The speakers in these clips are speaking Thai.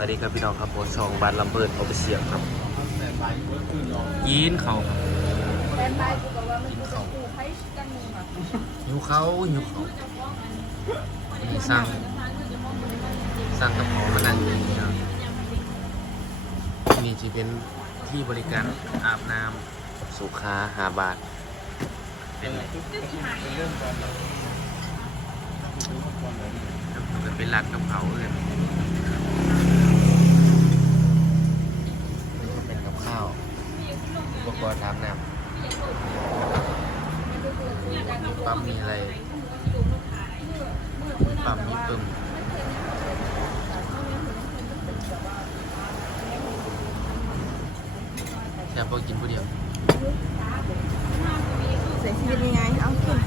สวัสดีครับพี่น้องครับผมช่องบ้านลำเบิดออฟฟิเชียลครับยินเขาครับแฟนบายกูบอกว่ามันจะกูให้กันมึงอะหิวเขาหิวเขานี่สั่งสั่งกระเพรามานั่งอยู่นี่ครับนี่จะเป็นที่บริการอาบน้ำสุขาหาบาทเป็นครับเป็นร้านกะเพราเลยนี่ก็เป็นกับข้าว อุปกรณ์อาบน้ำปั๊มมีอะไรมีปั๊มมีปึ้มแค่พอกินผู้เดียวเสียชีวิตยังไง เอาขึ้น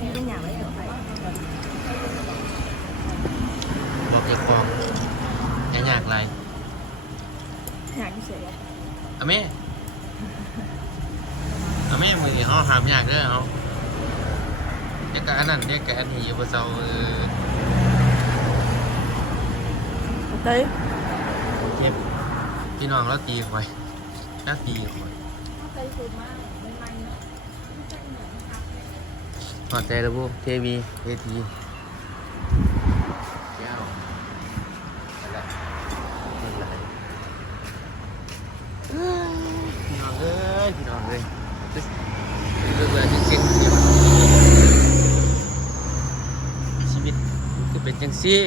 นี่เป็นอย่างไรต่อไปบอกเก็บของแค่ยากไรอยากเฉย อะแม่อะแม่มือนี่เขาหามยากเด้อเขาเด็กกะอันนั้นเด็กกะอันนี้อยู่บนเสาเออเต้ยเก็บพี่น้องแล้วตีคอยน่าตีคอยเต้ยสูงมากมันมันเนาะ พอใจแล้วพวกเทวีเททีแก้วอะไรเป็นไรพี่น้องเอ้ยพี่น้องเอ้ ยเบื่อเบื่อจริงๆเนี่ยชีวิตมันคือเป็นจังซี่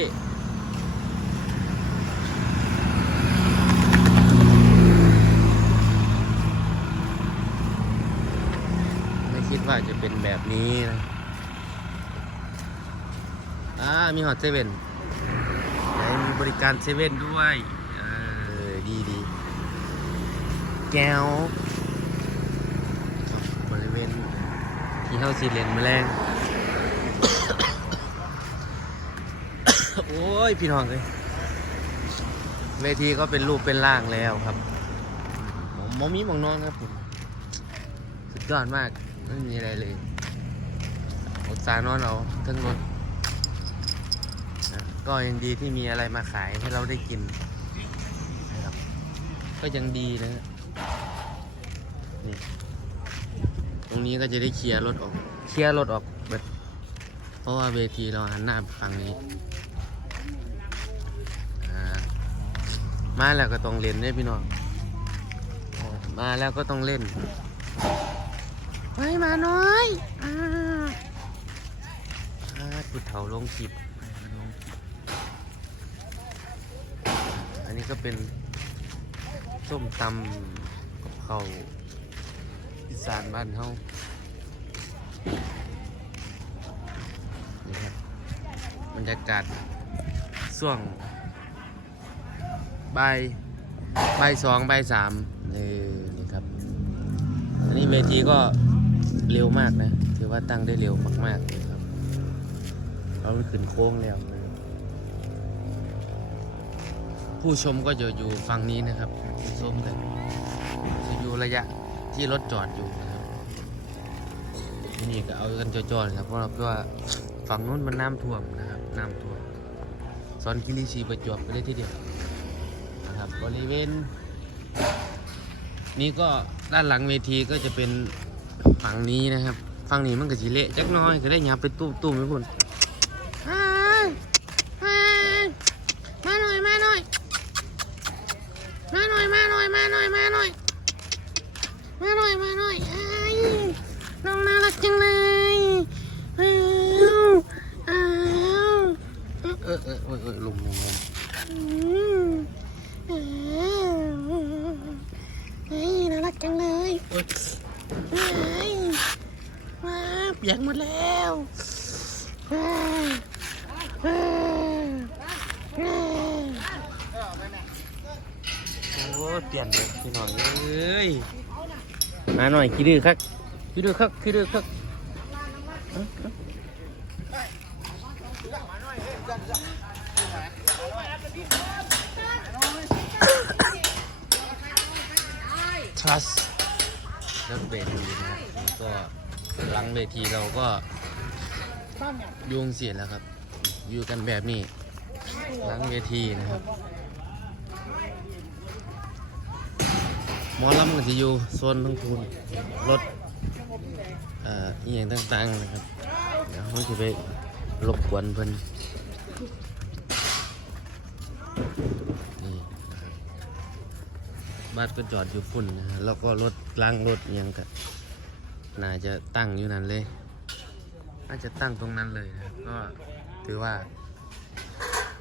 ไม่คิดว่าจะเป็นแบบนี้นะอ่ามีฮอตเซเว่นไหนมีบริการเซเว่นด้วย เออ ดีดีแก้วครับบริเวณ ที่เฮาสีเลนแมลงโอ้ย พี่น้องเลยเวทีก็เป็นรูปเป็นร่างแล้วครับผมมมีหมองนอนครับผมสุดยอดมาก ไม่มีอะไรเลยอดสานอนเอาทั้งรถก็ยังดีที่มีอะไรมาขายให้เราได้กินนะครับก็ยังดีนะนี่ รงนี้ก็จะได้เคลียร์รถออก เคลียร์รถออกแบบเพราะว่าเวทีเราหันหน้าไปฝั่งนี้อ่ามาแล้วก็ต้องเล่นด้วยพี่น้องอ่ามาแล้วก็ต้องเล่นเฮ้ยมาน้อยอ่าอ่าปุดเถาลงคลิปลงคลิปอันนี้ก็เป็นส้มตำกับข้าวอี สานบ้านเฮานี่ครับบรรยากาศช่วงบ่ายบ่ายสองบ่ายสามเออนี่ครับ อันนี้เวทีก็เร็วมากนะ ถือว่าตั้งได้เร็วมากๆเลยครับ เราขึ้นโค้งแล้วผู้ชมก็จะอยู่ฝั่งนี้นะครับผู้ชมกันจะอยู่ระยะ ที่รถจอดอยู่นะครับที่นี่ก็เอากันจอดๆครับเพราะเราว่าฝั่งนู้นมันน้ำท่วมนะครับน้ำท่วมซอนกิริชีประจวบไปเลยทีเดียวนะครับบริเวณนี่ก็ด้านหลังเวทีก็จะเป็นฝั่งนี้นะครับฝั่งนี้มันก็สิเละจักน้อยก็ได้หยับไปตุ้มตุ้มไปพุ่นอ้ายอ้ายมาหน่อยมาหน่อย มาหน่อยมาหน่อยมาหน่อยมาหน่อยมาหน่อยมาหน่อยอ้ายน้องน่ารักจังเลยอ้าวอ้าวเออเออเออเออเออลมลมลมอืมอ้าวเฮ้ยน่ารักจังเลยโอ๊ยเฮ้ยว้าเปียกหมดแล้วว้าวว้าวว้าวโอ้ย เปลี่ยนเลยพี่น้องเอ้ยมาหน่อยขี้ดื้อครับขี้ดื้อครับขี้ดื้อครับเอ้าเอ้า trust แล้วเวทีนะครับแล้วก็หลังเวทีเราก็ยุงเสียแล้วครับ อยู่กันแบบนี้ถูกหลังเวทีนะครับ มอลำก็จะอยู่โซนทั้งคูนรถเอ่ออียงต่างๆนะครับเดี๋ยวเขาจะไปรบกวนเพิ่นนี่นะครับบ้านก็จอดอยู่ฝุ่นนะฮะแล้วก็รถล้างรถอิหยังกันน่าจะตั้งอยู่นั่นเลย น่าจะตั้งตรงนั้นเลยนะครับก็ถือว่า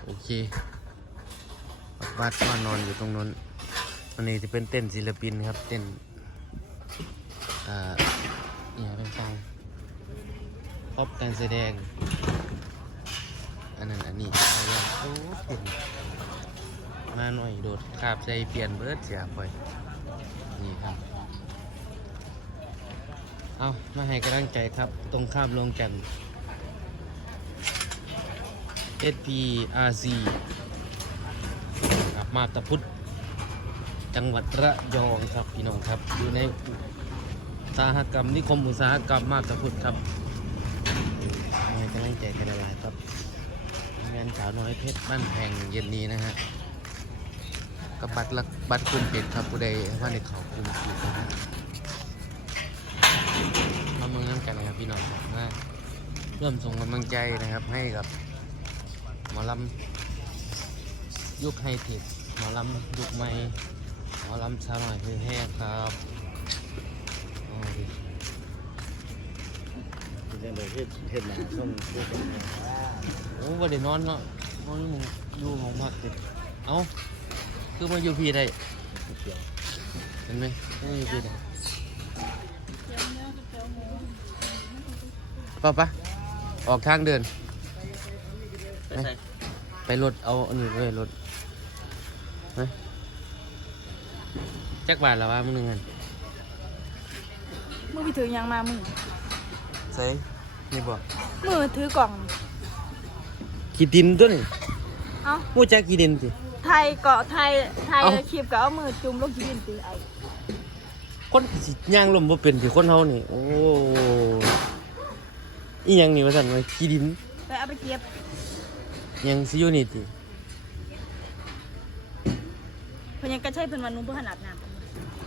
โอเค บัสก็นอนอยู่ตรงนั้น วันนี้จะเป็นเต้นศิลปินครับ เต้นอ่าอย่างเป็นฟังพบการแสดง อันนั้นอันนี้เอาอย่างโอ้เห็นมาหน่อยโดดขาบใจเปลี่ยนเบิร์ดเสียไปนี่ครับ เอามาให้กำลังใจครับ ตรงข้ามลงกัน SPRC ครับมาตาพุทธ จังหวัดระยองครับพี่น้องครับ อยู่ในอุตสาหกรรมนิคมอุตสาหกรรมมาตาพุทธครับมาให้กำลังใจกันหลายครับงานสาวน้อยเพชรบ้านแพงเย็นนี้นะฮะกับบัตรละบัตรคุมเพชรครับผู้ใดว่าในเขาคุมผิดนะฮะมาเมืองน้ำกันนะครับพี่น้องครับมาร่มส่งกำลังใจนะครับให้กับหมอลำยุคไฮเทคหมอลำยุคใหม่หม อลำชาวหน่อยคือแห้ครับเอาดิเรื่องเลยเฮ็ดเฮ็ดหนาส่งพวกนี้โอ้บ่ได้นอนเนาะนอนอยู่หมู่อยู่ของพักติเอ้าคือมาอยู่พี่ได้เกี่ยวเห็นไหมคือมาอยู่พี่ได้ป่ะปะออกทางเดิน ไปใส่ไปรถเอาอันนี้ไปรถไป จักบาทแล้วว่ามึงหนึงกันมึงไปถือยังมามึงใส่นี่บ่มือถือกล่อง ขี้ดินตัวนี้เอ้ามู้จักขี้ดินสิ ไทยเกาะไทยไทยเอ้า คลิปก็เอามือจุ่มลงที่ดินตีไอ้คนสิย่างลมบ่เป็นสิคนเฮานี่ โอ้อีหยังนี่ว่าซั่นว่าขี้ดินไปเอาไปเก็บหยังสิอยู่นี่ติ เพิ่นยังกระใช้เพิ่นวันนุ่งเพื่อขนาดน้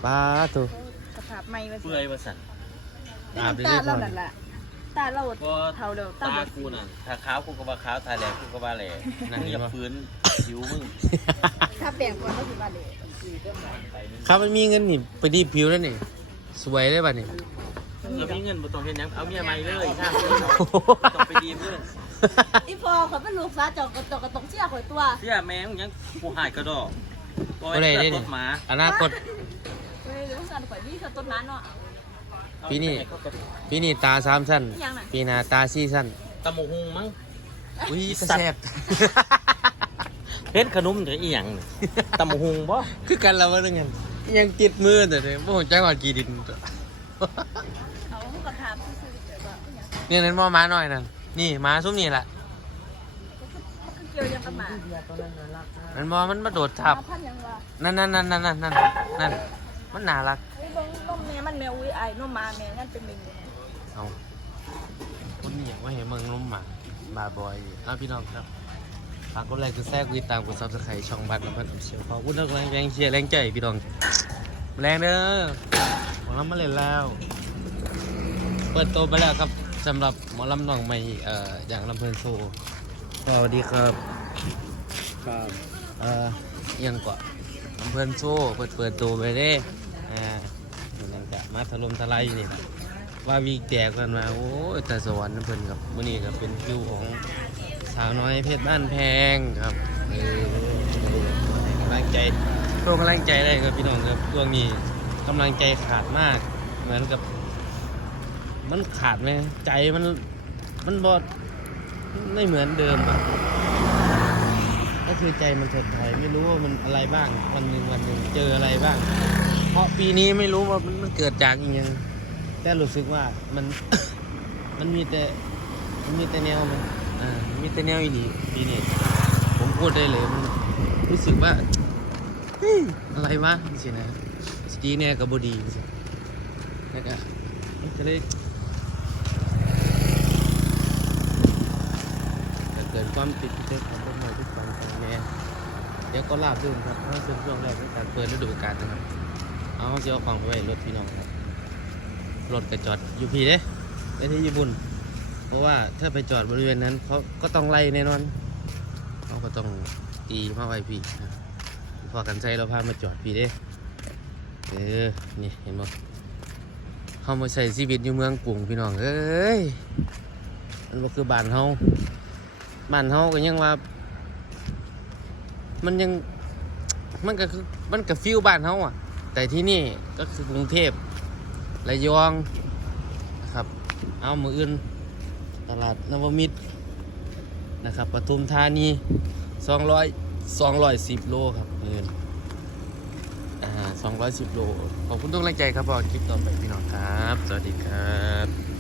ปาโตำสภาพใหม่ว่าสิเปื่อยว่าสั่นอาบได้ตาเรียบร้เราอย นั่นแหละตาเราก็เท่าเดิมตาตาบ่กูน่ะถ้าขาวกูก็ว่าขาวถ้าแดงกูก็ว่าแหลนั่นอย่าฟื้นผิวมึงถ้าแปลงก่อนก็สิบาทเลยครับมันมีเงินนี่ไปดีบผิวแล้วนี่ สวยเลยบัดนี้แล้วมีเงินบ่ต้องเฮ็ดหยังเอาเมียใหม่เลยถ้าต้องไปดีมเลยอีพอเขาเป็นลูกสาวเจอกกระจกกระตกเชี่ยข่อยตัว เสียแม่งยังกูหายกระดอกปล่อยบ่ได้เลืเด้อดรนี่ถหมาอนาคต เฮ้ยเรื่องการข่อยนี่คือต้นนั้นเนาะปีนี้ ปีนี้ตาสามสั้น ปีหน้าตาสี่สั้นตะหมกหุงมั้งอุ้ยแซ่บเพชรขนมหรืออีหยังตะหมกหุงบ่คือกันแล้วว่าเรื่องนั้นยังติดมือแต่เนี่ยบ่ฮู้จักว่ากี่ดินเขาก็ถามซื่อๆแต่ว่าอีหยังเนี่ยนั่นบ่หมาหน้อยนั่นนี่มาซุ่มนี่แหละมันเกี่ยวยังกับหมามันบ่มันมาโดดทับนั่นนั่นนั่นนั่นนั่นนั่น มันน่ารักไอ้เบิ่งนมแม่มันแมวอุ้ยไอ้นมหมาแม่นั่นเป็นเมนูเอาคนนี้อยากว่าเห็นเมืองนุ่มหมาบาบอยเอาพี่น้องครับฝากกดไลค์กดแชร์กดติดตามกดซับสไครต์ช่องบัตรน้ำพันธ์อเชียวขอบคุณนักแรงแรงเชียร์แรงใจพี่น้องแรงเด้อหมอลำมาเล่นแล้ว เปิดตัวไปแล้วครับสำหรับหมอลำหนองใหม่เอ่ออย่างลำเพลินโซสวัสดีครับครับเอ่ออิหยังกว่าลำเพลินโซ่เปิดเปิดตัวไปเด้ อ่าเดี๋ยวนั่นกะมาถล่มทลายอยู่นี่ล่ะว่าวีแตกกันมาโอ้ยแต่สวรรค์เพิ่นครับมื้อนี้ก็เป็นคิวของสาวน้อยเพชรบ้านแพงครับเออกำลังใจช่วงกำลังใจได้ครับพี่น้องครับช่วงนี้กำลังใจขาดมาก เหมือนกับ มันขาดไหมใจมันมันบอดไม่เหมือนเดิมอะก็คือใจมันถดถอยไม่รู้ว่ามันอะไรบ้าง วันหนึ่งวันหนึ่งเจออะไรบ้าง เพราะปีนี้ไม่รู้ว่ามันมันเกิดจากอหยังแต่รู้สึกว่ามัน มันมีแต่มันมีแต่แนวมันอ่ามันมีแต่แนวอีนีปีนี้ผมพูดได้เลยมันรู้สึกว่าเฮ้ยอะไรวะสินะสตีแน่กับบดีสิแล้วก็ก็เลยเกิดความติดใจของคนใหม่ที่ฟังของแม่ดี๋ยวก็ลาบด้วยครับเพราะเป็นช่วงแรกในการเปิดฤดูกาลนะครับ เอาเจียวของไปไว้รถพี่น้องครับ รถกระจอดอยู่พีเด้ในที่ญี่ปุ่น เพราะว่าถ้าไปจอดบริเวณนั้นเขาก็ต้องไล่แน่นอนเขาก็ต้องตีมาไว้พี่พอกันใจเราพามาจอดพี่เด้เออ นี่เห็นบ่เขามาใช้ชีวิตอยู่เมืองกรุงพี่น้องเอ้ย มันก็คือบ้านเฮาบ้านเฮาก็ยังว่า มันยัง มันก็คือ มันก็ฟิลบ้านเฮาอะ แต่ที่นี่ก็คือกรุงเทพระยองนะครับ เอามืออื่น ตลาดนวมิตรนะครับปทุมธานี200 210 โลครับมืออื่นอ่า210 โล ขอบคุณทุกแรงใจครับพอคลิปต่อไปพี่น้องครับ สวัสดีครับ